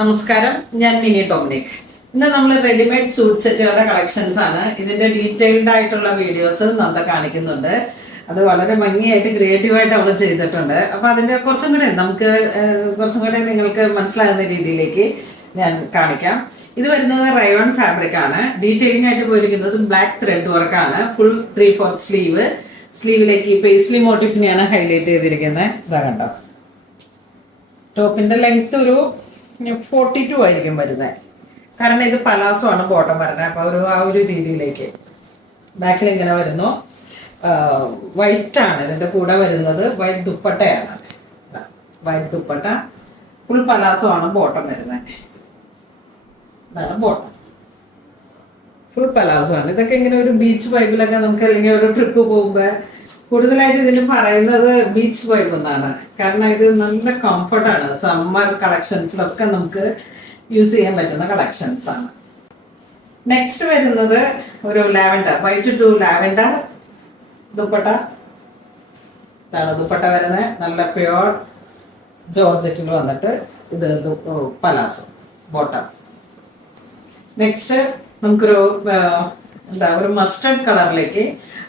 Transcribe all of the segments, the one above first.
നമസ്കാരം, ഞാൻ mini Dominic. ഇന്ന് നമ്മൾ റെഡിമെയ്ഡ് സൂട്ട് സെറ്റുകളുടെ കളക്ഷൻസ് ആണ്. ഇതിന്റെ ഡീറ്റെയിൽഡ് ആയിട്ടുള്ള വീഡിയോസ് നന്ദ കാണിക്കുന്നുണ്ട്. അത് വളരെ ഭംഗിയായിട്ട് ക്രിയേറ്റീവായിട്ട് അവൾ ചെയ്തിട്ടുണ്ട്. അപ്പൊ അതിന്റെ കുറച്ചും കൂടെ നിങ്ങൾക്ക് മനസ്സിലാകുന്ന രീതിയിലേക്ക് ഞാൻ കാണിക്കാം. ഇത് വരുന്നത് റയോൺ ഫാബ്രിക് ആണ്. ഡീറ്റെയിലിംഗ് ആയിട്ട് പോയിരിക്കുന്നത് ബ്ലാക്ക് ത്രെഡ് വർക്ക് ആണ്. Full 3/4 sleeve. സ്ലീവിലേക്ക് പേസ്ലി മോട്ടീഫിനെയാണ് ഹൈലൈറ്റ് ചെയ്തിരിക്കുന്നത്. ഇതാ കണ്ടോ, ടോപ്പിന്റെ ലെങ്ത് ഒരു 42 ആയിരിക്കും വരുന്നത്. കാരണം ഇത് പലാസോ ആണ് ബോട്ടം വരുന്നത്. അപ്പൊ ആ ഒരു രീതിയിലേക്ക് ബാക്കിൽ ഇങ്ങനെ വരുന്നു. വൈറ്റ് ആണ് ഇതിന്റെ കൂടെ വരുന്നത്. വൈറ്റ് ദുപ്പട്ടയാണ്. വൈറ്റ് ദുപ്പട്ട, ഫുൾ പലാസോ ആണ് ബോട്ടം വരുന്നത്. ഇതാണ് ബോട്ടം, ഫുൾ പലാസോ ആണ്. ഇതൊക്കെ ഇങ്ങനെ ഒരു ബീച്ച് വൈബിലൊക്കെ നമുക്ക്, അല്ലെങ്കിൽ ഒരു ട്രിപ്പ് പോകുമ്പോൾ കൂടുതലായിട്ട് ഇതിന് പറയുന്നത് ബീച്ച് വൈബ് എന്നാണ്. കാരണം ഇത് നല്ല കംഫർട്ടാണ്. സമ്മർ കളക്ഷൻസിലൊക്കെ നമുക്ക് യൂസ് ചെയ്യാൻ പറ്റുന്ന കളക്ഷൻസ് ആണ്. നെക്സ്റ്റ് വരുന്നത് ഒരു lavender, white to lavender dupatta. ഇതാണ് ദുപ്പട്ട വരുന്നത്. നല്ല പ്യുവർ ജോർജറ്റിൽ വന്നിട്ട് ഇത് പലാസോ ബോട്ടം. നെക്സ്റ്റ് നമുക്കൊരു ഒരു മസ്റ്റർഡ് കളറിലേക്ക്,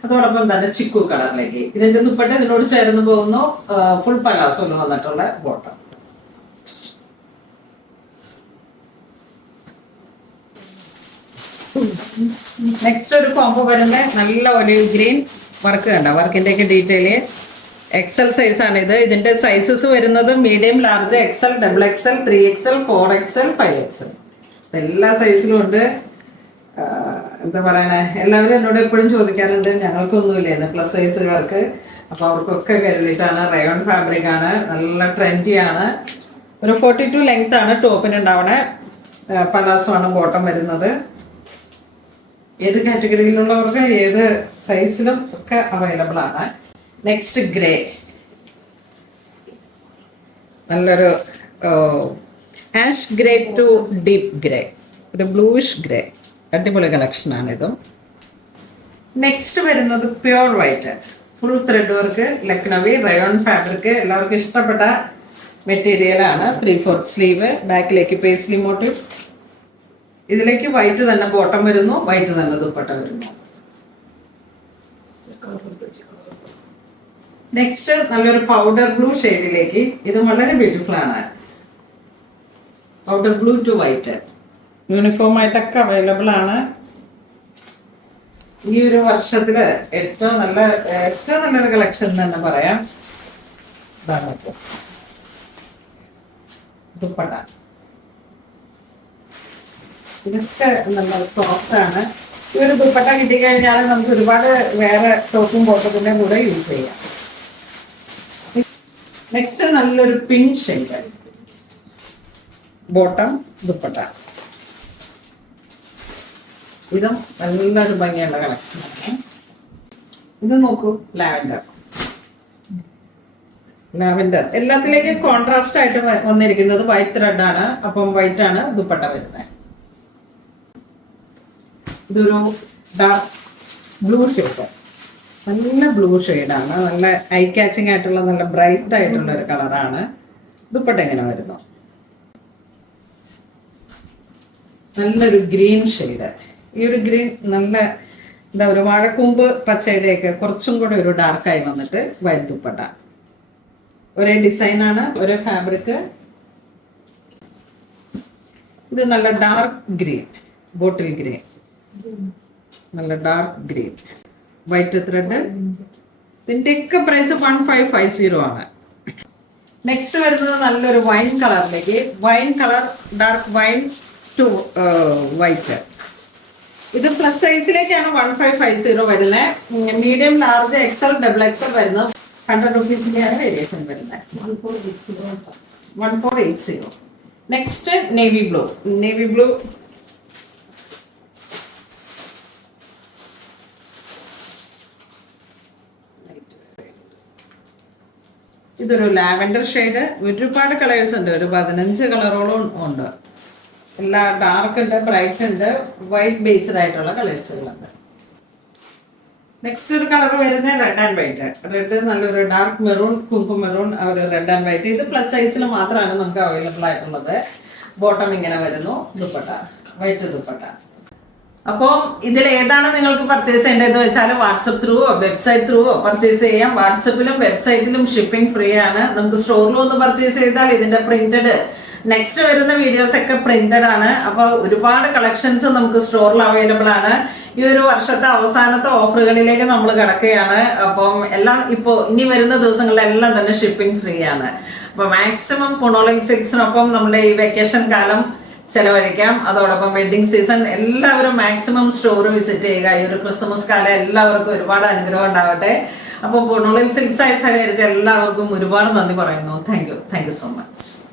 അതോടൊപ്പം തന്നെ ചിക്കു കളറിലേക്ക്. ഇതിന്റെ ദുപ്പട്ട ഇതിനോട് ചേർന്ന് പോകുന്നു. ഫുൾ പലാസോയിൽ വന്നിട്ടുള്ള ബോട്ടം. നെക്സ്റ്റ് ഒരു കോംബോ വരുന്ന നല്ല ഒലിവ് ഗ്രീൻ വർക്ക് കണ്ട. വർക്കിന്റെ ഒക്കെ ഡീറ്റെയിൽ എക്സൽ സൈസ് ആണ് ഇത്. ഇതിന്റെ സൈസസ് വരുന്നത് medium, large, XL, double XL, 3XL, 4XL, 5XL. എല്ലാ സൈസിലും ഉണ്ട്. എന്താ പറയണേ, എല്ലാവരും എന്നോട് എപ്പോഴും ചോദിക്കാറുണ്ട് ഞങ്ങൾക്കൊന്നുമില്ലെന്ന്, പ്ലസ് സൈസുകാർക്ക്. അപ്പൊ അവർക്കൊക്കെ കരുതിയിട്ടാണ്. റയോൺ ഫാബ്രിക് ആണ്, നല്ല ട്രെൻഡി ആണ്. ഒരു 42 ലെങ്ത് ആണ് ടോപ്പിന് ഉണ്ടാവണേ. പലാസോ ആണ് ബോട്ടം വരുന്നത്. ഏത് കാറ്റഗറിയിലുള്ളവർക്ക് ഏത് സൈസിലും ഒക്കെ അവൈലബിൾ ആണ്. നെക്സ്റ്റ് ഗ്രേ, നല്ലൊരു ash grey to deep grey, ഒരു ബ്ലൂയിഷ് ഗ്രേ. അടിപൊളി കളക്ഷൻ ആണ് ഇതും. നെക്സ്റ്റ് വരുന്നത് pure white, full thread work, Lucknowi rayon fabric. എല്ലാവർക്കും ഇഷ്ടപ്പെട്ട മെറ്റീരിയൽ ആണ്. 3/4 സ്ലീവ്, ബാക്കിലേക്ക് പേസ്ലി മോട്ടീവ്. ഇതിലേക്ക് വൈറ്റ് തന്നെ ബോട്ടം വരുന്നു, വൈറ്റ് തന്നെ ദുപ്പട്ട വരുന്നു. നെക്സ്റ്റ് നല്ലൊരു പൗഡർ ബ്ലൂ ഷെയ്ഡിലേക്ക്. ഇത് വളരെ ബ്യൂട്ടിഫുൾ ആണ്. Powder blue to white, uniform ആയിട്ടൊക്കെ അവൈലബിൾ ആണ്. ഈ ഒരു വർഷത്തില് ഏറ്റവും നല്ലൊരു കളക്ഷൻ തന്നെ പറയാം. ഇതാണ് ദുപ്പട്ട. ഇതൊക്കെ നല്ല സോഫ്റ്റ് ആണ്. ഈ ഒരു ദുപ്പട്ട കിട്ടിക്കഴിഞ്ഞാൽ നമുക്ക് ഒരുപാട് വേറെ ടോപ്പും ബോട്ടത്തിന്റെ കൂടെ യൂസ് ചെയ്യാം. നെക്സ്റ്റ് നല്ലൊരു പിങ്ക് ഷെയ്ഡ്, ബോട്ടം ദുപ്പട്ട. ഇതും നല്ലൊരു ഭംഗിയുള്ള കളക്ഷനാണ്. ഇത് നോക്കൂ, ലാവൻഡർ. എല്ലാത്തിലേക്കും കോൺട്രാസ്റ്റ് ആയിട്ട് വന്നിരിക്കുന്നത് വൈറ്റ് ത്രെഡ് ആണ്. അപ്പം വൈറ്റ് ആണ് ദുപ്പട്ട വരുന്നത്. ഇതൊരു ഡാർക്ക് ബ്ലൂ ഷെയ്ഡ്, നല്ല ബ്ലൂ ഷെയ്ഡാണ്. നല്ല ഐ കാച്ചിങ് ആയിട്ടുള്ള, നല്ല ബ്രൈറ്റ് ആയിട്ടുള്ള ഒരു കളറാണ്. ദുപ്പട്ട എങ്ങനെ വരുന്നു, നല്ലൊരു ഗ്രീൻ ഷെയ്ഡ്. ഈ ഒരു ഗ്രീൻ നല്ല ഒരു വാഴക്കൂമ്പ് പച്ചയുടെയൊക്കെ കുറച്ചും കൂടെ ഒരു ഡാർക്കായി വന്നിട്ട് വൈറ്റ് ദുപ്പട്ട. ഒരേ ഡിസൈനാണ്, ഒരേ ഫാബ്രിക്. ഇത് നല്ല ഡാർക്ക് ഗ്രീൻ, ബോട്ടിൽ ഗ്രീൻ, നല്ല ഡാർക്ക് ഗ്രീൻ, വൈറ്റ് ത്രെഡ്. ഇതിന്റെയൊക്കെ പ്രൈസ് 1550 ആണ്. നെക്സ്റ്റ് വരുന്നത് നല്ലൊരു വൈൻ കളറിലേക്ക്. Wine colour, dark wine to white. ഇത് പ്ലസ് സൈസിലേക്കാണ് 1550 വരുന്നത്. Medium, large, XL, double XL വരുന്നത് 100 റുപ്പീസിന്റെയാണ് വേരിയേഷൻ വരുന്നത്. 1480. Next navy blue. Navy blue ഇതൊരു ലാവൻഡർ ഷെയ്ഡ്. ഒരുപാട് കളേഴ്സ് ഉണ്ട്, ഒരു 15 കളറോളം ഉണ്ട്. എല്ലാ ഡാർക്ക് ഉണ്ട്, ബ്രൈറ്റ് ഉണ്ട്, വൈറ്റ് ബേസ്ഡ് ആയിട്ടുള്ള കളേഴ്സുകളുണ്ട്. നെക്സ്റ്റ് ഒരു കളർ വരുന്നത് റെഡ് ആൻഡ് വൈറ്റ്. റെഡ് നല്ലൊരു ഡാർക്ക് മെറൂൺ, കുങ്കും മെറൂൺ, ഒരു റെഡ് ആൻഡ് വൈറ്റ്. ഇത് പ്ലസ് സൈസിൽ മാത്രമാണ് നമുക്ക് അവൈലബിൾ ആയിട്ടുള്ളത്. ബോട്ടം ഇങ്ങനെ വരുന്നു, ദുപ്പട്ട വൈറ്റ് ദുപ്പട്ട. അപ്പോൾ ഇതിൽ ഏതാണ് നിങ്ങൾക്ക് പർച്ചേസ് ചെയ്യേണ്ടതെന്ന് വെച്ചാൽ വാട്സപ്പ് ത്രൂവോ വെബ്സൈറ്റ് ത്രൂവോ പർച്ചേസ് ചെയ്യാം. വാട്സപ്പിലും വെബ്സൈറ്റിലും ഷിപ്പിംഗ് ഫ്രീ ആണ്. നമുക്ക് സ്റ്റോറിൽ ഒന്ന് പർച്ചേസ് ചെയ്താൽ ഇതിന്റെ പ്രിന്റഡ് നെക്സ്റ്റ് വരുന്ന വീഡിയോസ് ഒക്കെ പ്രിന്റഡ് ആണ്. അപ്പോൾ ഒരുപാട് കളക്ഷൻസ് നമുക്ക് സ്റ്റോറിൽ അവൈലബിൾ ആണ്. ഈ ഒരു വർഷത്തെ അവസാനത്തെ ഓഫറുകളിലേക്ക് നമ്മൾ കിടക്കുകയാണ്. അപ്പം എല്ലാം ഇപ്പോൾ ഇനി വരുന്ന ദിവസങ്ങളിലെല്ലാം തന്നെ ഷിപ്പിംഗ് ഫ്രീ ആണ്. അപ്പോൾ മാക്സിമം പുണോളിംഗ് സിൽക്സിനൊപ്പം നമ്മുടെ ഈ വെക്കേഷൻ കാലം ചെലവഴിക്കാം. അതോടൊപ്പം വെഡിങ് സീസൺ എല്ലാവരും മാക്സിമം സ്റ്റോർ വിസിറ്റ് ചെയ്യുക. ഈ ഒരു ക്രിസ്മസ് കാലം എല്ലാവർക്കും ഒരുപാട് അനുഗ്രഹം ഉണ്ടാവട്ടെ. അപ്പോൾ പുണോളിംഗ് സിൽക്സായി സഹകരിച്ച എല്ലാവർക്കും ഒരുപാട് നന്ദി പറയുന്നു. Thank you so much.